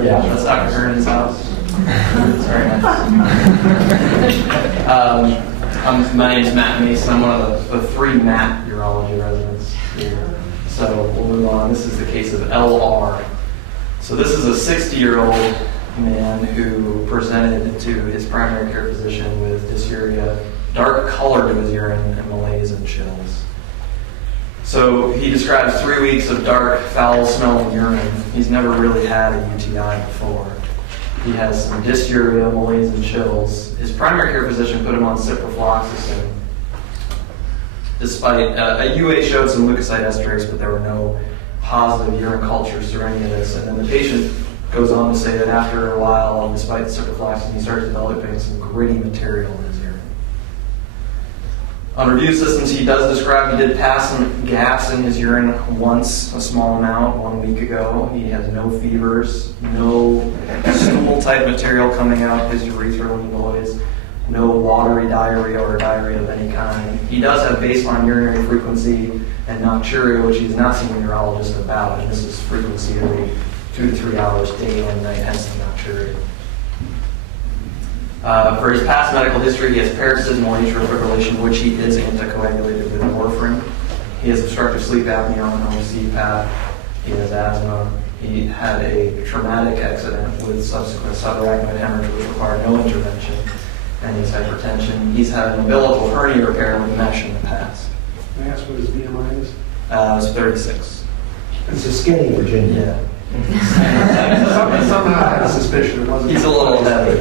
Yeah, that's Dr. Herndon's house. It's very nice. My name is Matt Mason. I'm one of the three Matt urology residents here. So we'll move on. This is the case of LR. So this is a 60-year-old man who presented to his primary care physician with dysuria, dark color to his urine, and malaise and chills. So he describes 3 weeks of dark, foul-smelling urine. He's never really had a UTI before. He has some dysuria, malaise, and chills. His primary care physician put him on ciprofloxacin. Despite a UVA showed some leukocyte esterase, but there were no positive urine cultures or any of this. And then the patient goes on to say that after a while, despite the ciprofloxacin, he starts developing some gritty material in his urine. On review systems, he does describe he did pass some gas in his urine once, a small amount, 1 week ago. He has no fevers, no stool-type material coming out his urethra when he boys, no watery diarrhea or diarrhea of any kind. He does have baseline urinary frequency and nocturia, which he's not seen a urologist about, and this is frequency every 2 to 3 hours day and night, hence the nocturia. For his past medical history, he has paroxysmal atrial fibrillation, which he is anticoagulated with warfarin. He has obstructive sleep apnea on CPAP. He has asthma. He had a traumatic accident with subsequent subarachnoid hemorrhage, which required no intervention, and he has hypertension. He's had an umbilical hernia repair with mesh in the past. May I ask what his BMI is? It's 36. It's a skinny Virginia. Yeah. Somehow I had a suspicion it wasn't. He's a little heavy.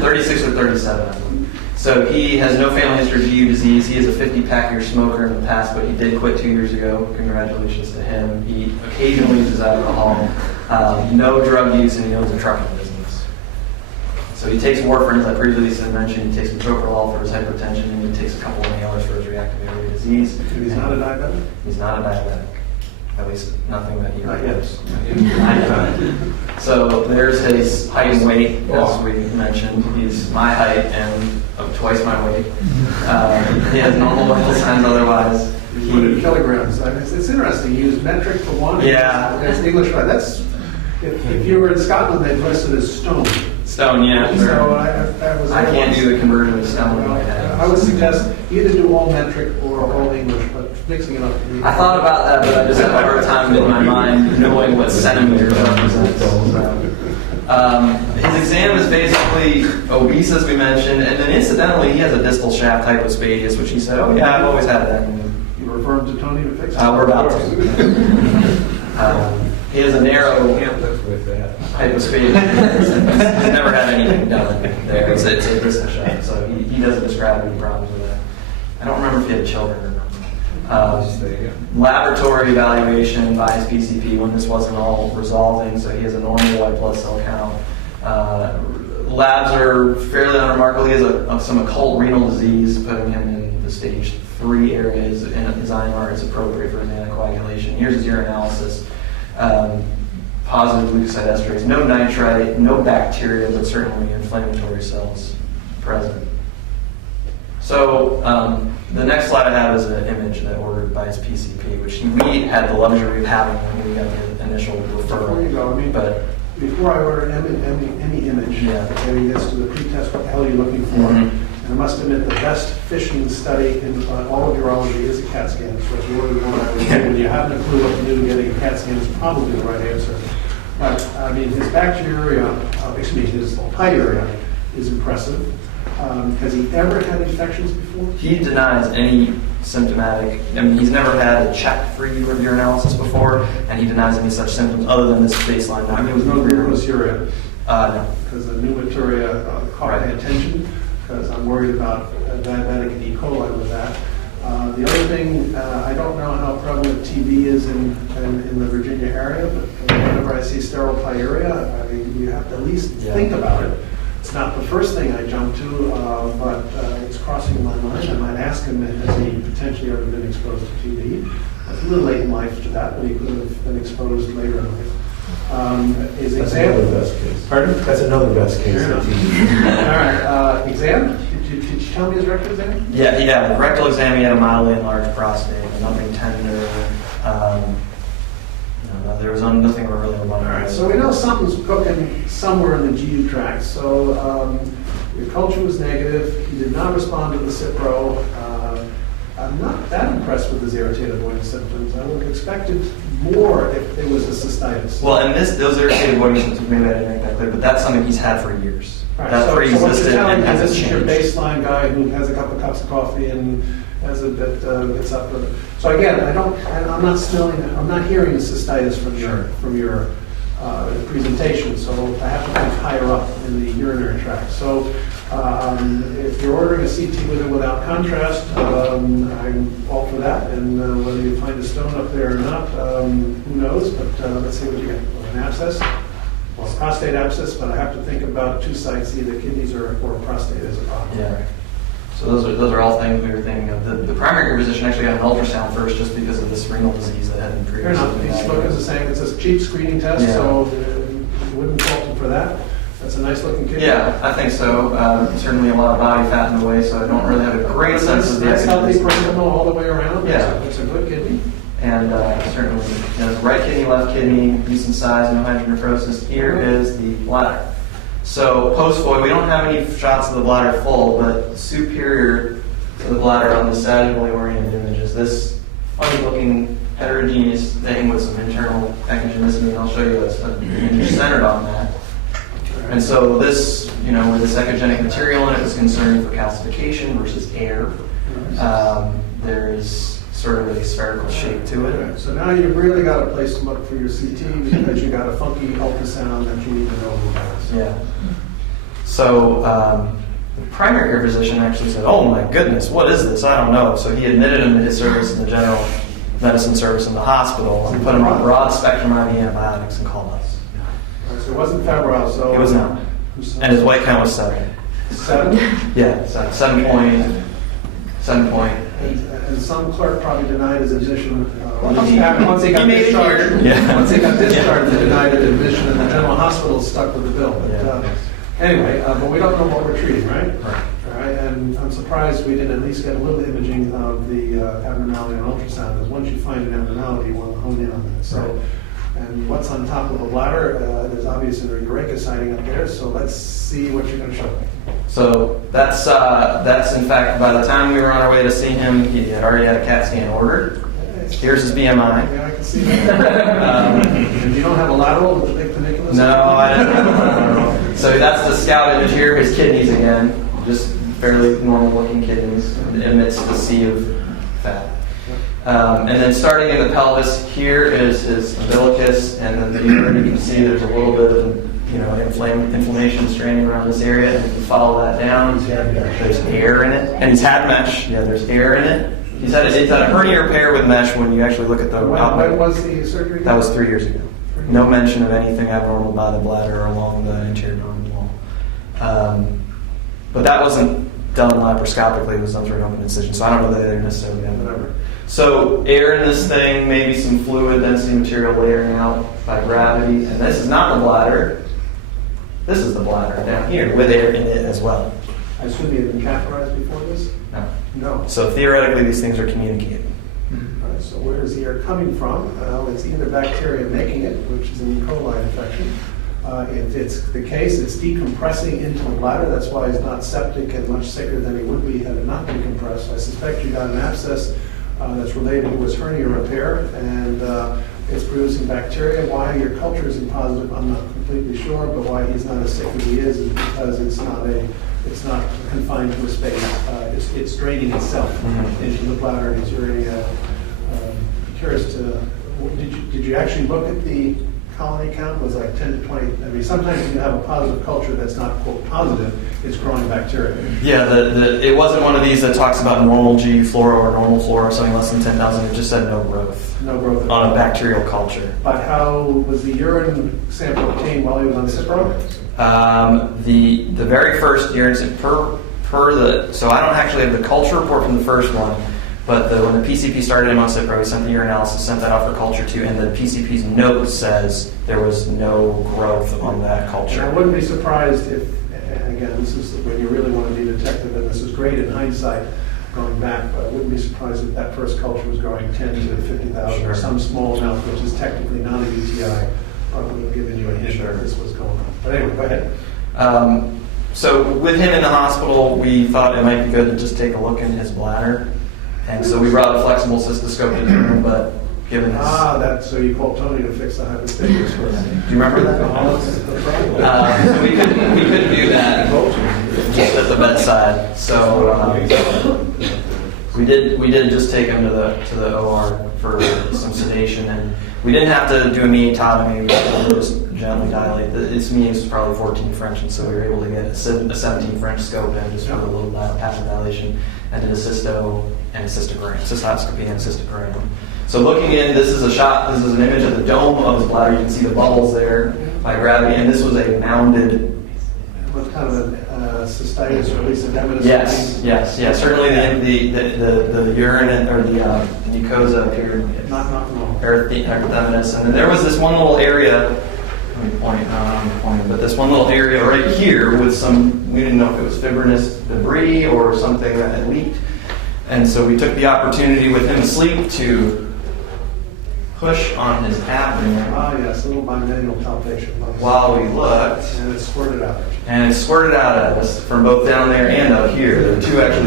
36 or 37. So he has no family history of GU disease. He is a 50-pack-year smoker in the past, but he did quit 2 years ago. Congratulations to him. He occasionally uses alcohol. No drug use, and he owns a trucking business. So he takes warfarin, as I previously mentioned. He takes metoprolol for his hypertension, and he takes a couple of inhalers for his reactive airway disease. And he's not a diabetic? He's not a diabetic. At least nothing that he Not knows. yet. So there's his height and weight, as we mentioned. He's my height and twice my weight. He has normal vital signs otherwise. You put it in kilograms. It's interesting. You use metric for one. Yeah. That's English, right? That's if you were in Scotland, they'd list it as stone. Stone, yeah. So I can't do the conversion of stone in my head. I would suggest either do all metric or all English, but mixing it up. I thought about that, but I just had a hard time in my mind knowing what centimeters represents. His exam is basically obese, as we mentioned, and then incidentally, he has a distal shaft hypospadias, which he said, "Oh yeah, I've always had that." You refer him to Tony to fix it? We're about to. He has a narrow hypospadias. He's never had anything done there. It's a distal shaft, so he doesn't describe any problems with that. I don't remember if he had children or not. Laboratory evaluation by his PCP when this wasn't all resolving, so he has a normal white blood cell count. Labs are fairly unremarkable. He has some occult renal disease, putting him in the stage 3 areas, and his IMR is appropriate for his anticoagulation. Here's his urinalysis. Positive leukocyte esterase, no nitrite, no bacteria, but certainly inflammatory cells present. So the next slide I have is an image that ordered by his PCP, which we had the luxury of having when we got the initial referral. Before you go, But before I order any image, and he gets to the pretest, what the hell are you looking for? Mm-hmm. And I must admit, the best fishing study in all of urology is a CAT scan. So if you order one, I would say when you haven't a clue what to do, getting a CAT scan is probably the right answer. But I mean, his bacteriuria, his pyuria is impressive. Has he ever had infections before? he denies any symptomatic, he's never had a check-free urinalysis before, and he denies any such symptoms other than this baseline. And there was no pneumaturia. No. Because the pneumaturia caught my attention, because I'm worried about diabetic and E. coli with that. The other thing, I don't know how prevalent TB is in the Virginia area, but whenever I see sterile pyuria, I mean, you have to at least think about it. It's not the first thing I jump to, but it's crossing my mind. I might ask him, has he potentially ever been exposed to TB? It's a little late in life to that, but he could have been exposed later in life. His That's exam. another best case. Pardon? That's another best case. Fair enough. All right, exam? Did you tell me his rectal exam? Yeah, the rectal exam, he had a mildly enlarged prostate, nothing tender. No, there was nothing really All right, remarkable. so So we know something's cooking somewhere in the GU tract. So your culture was negative. He did not respond to the Cipro. I'm not that impressed with his irritated avoidance symptoms. I would have expected more if it was a cystitis. Well, and those irritated avoidance symptoms, maybe I didn't make that clear, but that's something he's had for years. Right, That's so what you're pre-existed telling and me, hasn't this is your changed. baseline guy who has a couple of cups of coffee and has a bit, gets up with it. So again, I'm not hearing the cystitis from your presentation, so I have to think higher up in the urinary tract. So if you're ordering a CT with or without contrast, I'm all for that. And whether you find a stone up there or not, who knows? But let's see what you get. An abscess, well, prostate abscess, but I have to think about two sites, either kidneys or prostate as a problem. Yeah. So those are all things we were thinking of. The primary care physician actually got an ultrasound first just because of this renal disease that had been Fair previously. enough. These lookers are saying it's a cheap screening test, Yeah. so you wouldn't fault him for that. That's a nice looking kidney. Yeah, I think so. Certainly a lot of body fat in the way, so I don't really have a great sense of the Nice healthy epigenesis. parenchyma all the way around. Yeah. It's a good kidney. And certainly, right kidney, left kidney, decent size, no hydronephrosis. Here is the bladder. So post-void, we don't have any shots of the bladder full, but superior to the bladder on the sagittally oriented images, this funny-looking heterogeneous thing with some internal echogenicity, and I'll show you an image centered on that. And so this, with this echogenic material in it, was concerned for calcification versus air. There's sort of a spherical shape to it. Okay, so now you've really got a place to look for your CT because you got a funky ultrasound that you need to know about. Yeah. So the primary care physician actually said, "Oh my goodness, what is this? I don't know." So he admitted him to his service in the general medicine service in the hospital and put him on broad spectrum IV antibiotics and called us. All right, so it wasn't febrile, so... It was not. And his white count was 7. 7? Yeah, 7 point. And some clerk probably denied his admission. Once He he got made it discharged, here. Yeah. once he got discharged, they denied his admission, and the general hospital is stuck with the bill. But Yeah. anyway, but we don't know what we're treating, right? Right. All right, and I'm surprised we didn't at least get a little imaging of the abnormality on ultrasound, because once you find an abnormality, you want to hone in on that. So, Right. and what's on top of the bladder? There's obviously a Eureka sighting up there. So let's see what you're going to show me. So that's in fact, by the time we were on our way to see him, he had already had a CAT scan ordered. Here's his BMI. Yeah, I can see that. And you don't have a lateral with the big paniculus? No, I didn't. So that's the scout image here. His kidneys again, just fairly normal-looking kidneys amidst the sea of fat. And then starting in the pelvis, here is his umbilicus, and then you can see there's a little bit of inflammation straining around this area, and if you follow that down, there's air in it, and he's had mesh. Yeah, there's air in it. He's had a hernia repair with mesh when you actually look at the When was the surgery? That was 3 years ago. No mention of anything abnormal by the bladder or along the anterior normal wall. But that wasn't done laparoscopically, it was done through an open incision, so I don't know that they're necessarily whatever. So air in this thing, maybe some fluid density material layering out by gravity, and this is not the bladder. This is the bladder down here with air in it as well. I assume he had been catheterized before this? No. No. So theoretically, these things are communicating. All right, so where is the air coming from? It's either bacteria making it, which is an E. coli infection. If it's the case, it's decompressing into the bladder. That's why he's not septic and much sicker than he would be had it not been compressed. I suspect you got an abscess that's related to his hernia repair, and it's producing bacteria. Why your culture isn't positive, I'm not completely sure, but why he's not as sick as he is because it's not confined to a space. It's draining itself into the bladder and his urine. Curious to, did you actually look at the colony count? It was like 10 to 20. I mean, sometimes you have a positive culture that's not, quote, positive, it's growing bacteria. Yeah, it wasn't one of these that talks about normal G flora or normal flora or something less than 10,000. It just said no growth. No growth. On a bacterial culture. But how was the urine sample obtained while he was on Cipro? The very first urine sample so I don't actually have the culture report from the first one, but when the PCP started him on Cipro, we sent the urinalysis, sent that off for culture 2, and the PCP's note says there was no growth on that culture. And I wouldn't be surprised if, again, this is when you really want to be detective, and this is great in hindsight going back, but I wouldn't be surprised if that first culture was growing 10 to 50,000 or some small amount, which is technically not a UTI, probably would have given you a Sure. this was going on. But anyway, go ahead. So with him in the hospital, we thought it might be good to just take a look in his bladder. And so we brought a flexible cystoscope into him, but given his... So you called Tony to fix the hypostasis for us. Do you remember that? So we couldn't do that just at the bedside. So we did just take him to the OR for some sedation, and we didn't have to do a meatotomy. We just gently dilate. Its mean was probably 14 French, and so we were able to get a 17 French scope in just for a little passive dilation, and did a cystoscopy and a cystogram. So looking in, this is an image of the dome of his bladder. You can see the bubbles there by gravity, and this was a mounded... What kind of a cystitis or at least edematous? Yes. Certainly the urine or the mucosa appeared Not normal. erythematous, and then there was this one little area. Let me point, but this one little area right here with some. We didn't know if it was fibrinous debris or something that had leaked, and so we took the opportunity with him asleep to push on his abdomen. Ah, yes, a little bimanual palpation. While we looked. And it squirted out. And it squirted out at us from both down there and up here. There were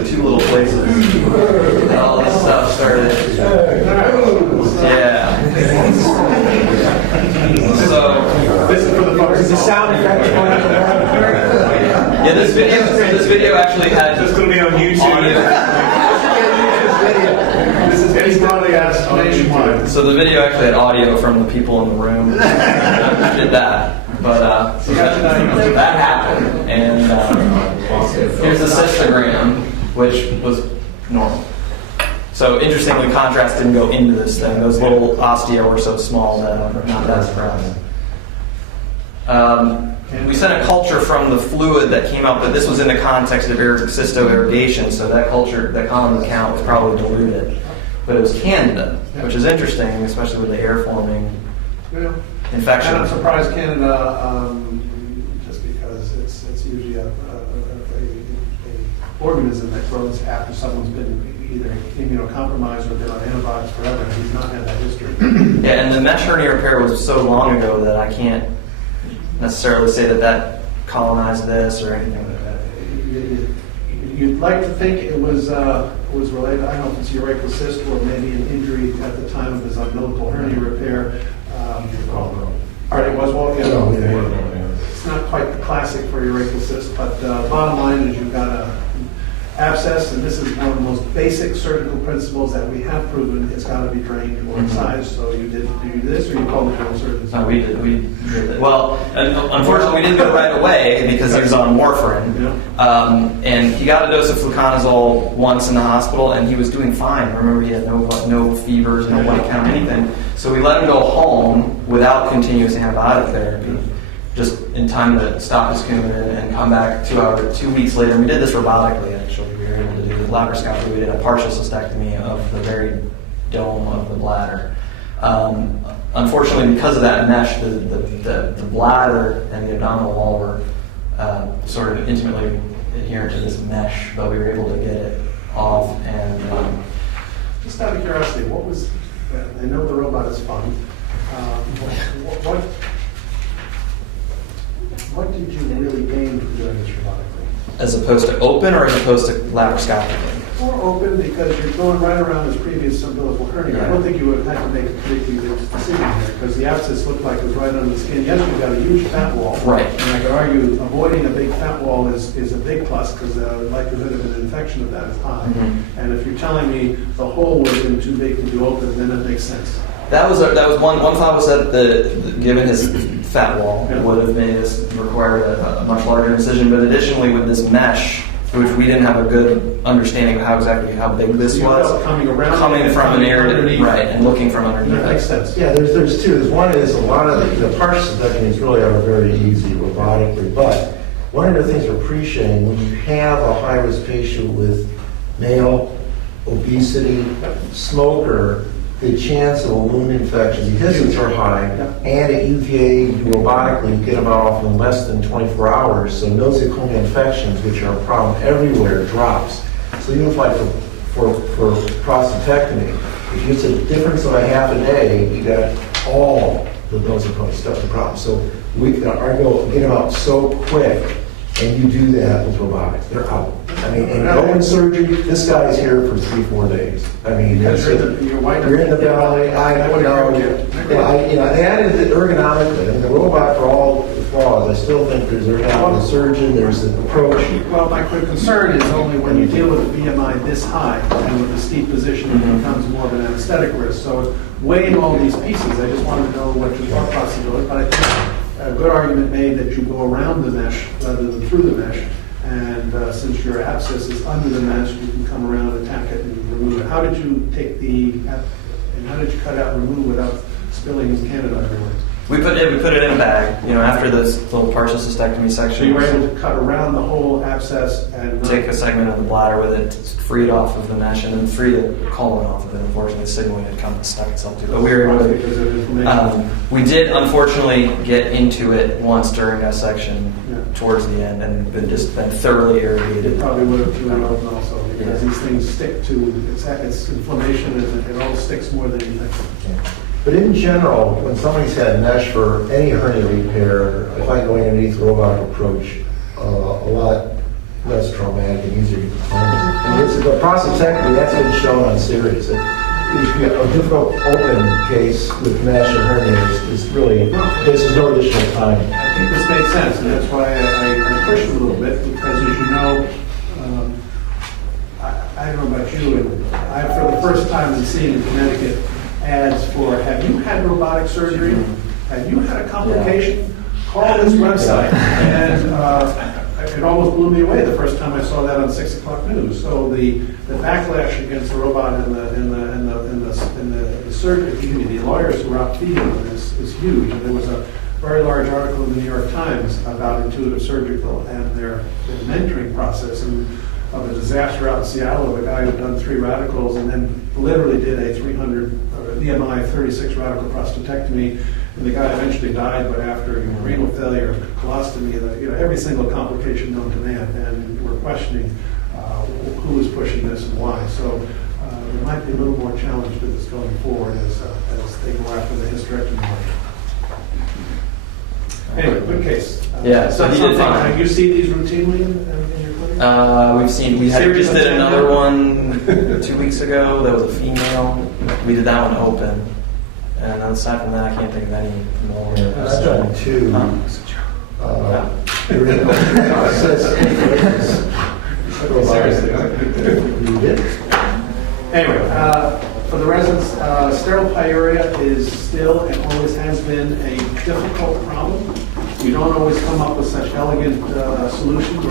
two little places. And all this stuff started. Yeah. So This is for the folks. Is the sound effect going up? yeah, this video actually had. It's going to be on YouTube. This is getting broadcast nationwide. So the video actually had audio from the people in the room. Did that. But that happened. And here's the cystogram, which was normal. So interestingly, contrast didn't go into this thing. Those little ostia were so small that I'm not that surprised. We sent a culture from the fluid that came out, but this was in the context of cysto-irrigation, so that column count was probably diluted. But it was Candida, which is interesting, especially with the air-forming infection. I'm surprised Canada, just because it's usually a organism that grows after someone's been either immunocompromised or been on antibiotics forever, and he's not had that history. Yeah, and the mesh hernia repair was so long ago that I can't necessarily say that colonized this or anything like that. You'd like to think it was related. I don't know if it's urachal cyst or maybe an injury at the time of his umbilical hernia repair. All right, it was It's not quite the classic for urachal cyst, but bottom line is you've got a abscess, and this is one of the most basic surgical principles that we have proven. It's got to be drained or incised. So you did do this, or you called the general surgeon? No, we did it. Well, unfortunately, we didn't go right away because he was on warfarin. And he got a dose of fluconazole once in the hospital, and he was doing fine. Remember, he had no fevers, no white count, anything. So we let him go home without continuous antibiotic therapy, just in time to stop his Coumadin and come back 2 weeks later. And we did this robotically, actually. We were able to do the laparoscopy. We did a partial cystectomy of the very dome of the bladder. Unfortunately, because of that mesh, the bladder and the abdominal wall were sort of intimately adherent to this mesh, but we were able to get it off. And just out of curiosity, what was? I know the robot is fun. What did you really gain from doing this robotically? as opposed to open or as opposed to laparoscopically? More open because you're going right around his previous umbilical hernia. I don't think you would have had to make a particularly good decision here because the abscess looked like it was right under the skin. Yes, you've got a huge fat wall. Right. And I could argue avoiding a big fat wall is a big plus because the likelihood of an infection of that is high. Mm-hmm. And if you're telling me the hole would have been too big to do open, then it makes sense. That was one thought was that given his fat wall, it would have made us require a much larger incision. But additionally, with this mesh, which we didn't have a good understanding of how big this was, coming from an area, right, and looking from underneath. That makes sense. Yeah, there's two. There's one is a lot of the partial cystectomies really are very easy robotically, but one of the things we're appreciating when you have a high-risk patient with male obesity, smoker, the chance of a wound infection, because it's are high, and at UVA, robotically, you get them off in less than 24 hours. So nosocomial infections, which are a problem everywhere, drops. So even if like for prostatectomy, if it's a difference of a half a day, you got all those are probably stuff the problem. So our goal, get them out so quick, and you do that with robotics. They're out. I mean, and open surgery, this guy's here for 3-4 days. I mean, Because you're in the valley. I would know. agree with you. They added the ergonomically. I mean, the robot, for all the flaws, I still think there's the surgeon, there's the approach. Well, my quick concern is only when you deal with a BMI this high and with the steep position, it becomes more of an anesthetic risk. So weighing all these pieces, I just wanted to know what your thought process was. But I think a good argument made that you go around the mesh rather than through the mesh. And since your abscess is under the mesh, you can come around, attack it, and remove it. How did you take and how did you cut out and remove without spilling Canada everywhere? We put it in a bag, after this little partial cystectomy section. So you were able to cut around the whole abscess and take a segment of the bladder with it, free it off of the mesh, and then free the colon off of it. Unfortunately, the signaling had come and stuck itself to it. But we were able to. Because of inflammation. We did unfortunately get into it once during that section towards the end, and been thoroughly irrigated. It probably would have thrown it open also, because these things stick to it's inflammation, and it all sticks more than you think. But in general, when somebody's had mesh for any hernia repair, I find going underneath the robotic approach a lot less traumatic and easier to perform. I mean, it's a prostatectomy, that's been shown on series. If you have a difficult open case with mesh and hernia is really, this is no additional time. I think this makes sense, and that's why I pushed a little bit, because as you know, I don't know about you, and I, for the first time in seeing in Connecticut ads for, have you had robotic surgery? Have you had a complication? Call this website. And it almost blew me away the first time I saw that on 6 o'clock news. So the backlash against the robot and the surgery, the lawyers who were out feeding on this is huge. And there was a very large article in the New York Times about Intuitive Surgical and their mentoring process, and of a disaster out in Seattle of a guy who'd done 3 radicals and then literally did a 300 BMI 36 radical prostatectomy, and the guy eventually died, but after renal failure, colostomy, every single complication known to man, and we're questioning who is pushing this and why. So there might be a little more challenge to this going forward as they go after the hysterectomy market. Anyway, good case. So he did fine. You see these routinely in your clinic? We just did another one 2 weeks ago. That was a female. We did that one open. And aside from that, I can't think of any more. I've done 2. Seriously, You did? Anyway, for the residents, sterile pyuria is still and always has been a difficult problem. You don't always come up with such elegant solutions.